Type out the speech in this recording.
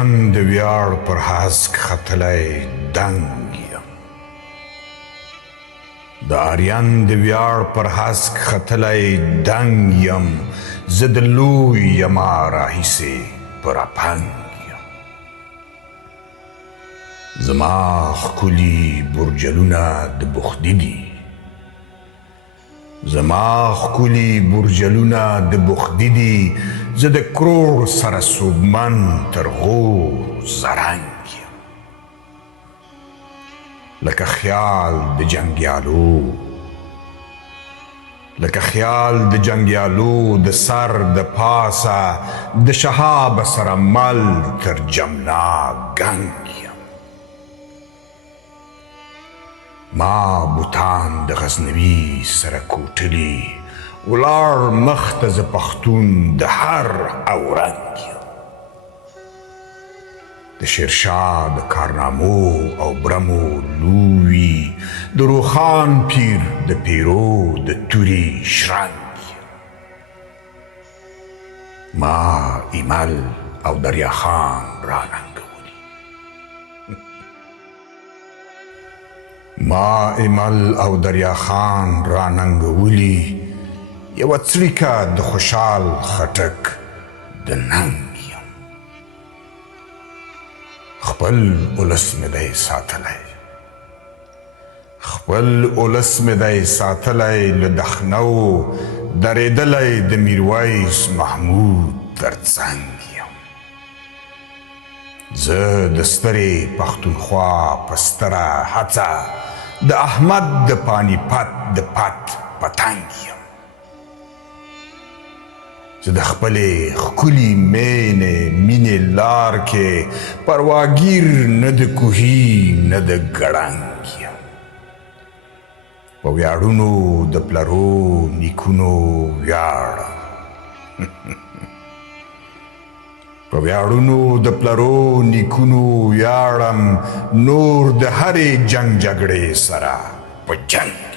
آریان د ویاړ پر هسک ختلی دنګ یم د آریان د ویاړ پر هسک ختلی دنګ یم زه د لوی یما راهیسې پر اپنګ یم زما ښکلي برجلونه د بخدي دي زما ښکلي برجلونه د بخدي دي زه د کروړ سره سوګمن تر غور زرنګ یم لکه خیال د جنګیالو د سر د پاسه د شهاب سره مل تر جمنا ګنګ یم ما بوتان د غزنوي سره کوټلي ولاړ مخ ته زه پښتون د هر اورنګ یم د شیرشاه د کارنامو او برمو لوی د روخان پیر د پیرو د توري شرنګ یم ما ایمل او دریا خان راننګولي یوه څړیکه د خوشحال خټک د ننګ یم خپل اولس مې دی ساتلی له دخنو درېدلی د میرویس محمود تر څنګ یم زه د سترې پښتونخوا په ستره هڅه د احمد د پاني پت د پت پتنګ یم زه د خپلې ښکلي مینې لار کې پرواګیر نه د کوهي نه د ګړنګ یم په ویاړونو د پلرو نیکونو ویاړم نور د هرې جنګ جګړې سره په جنګ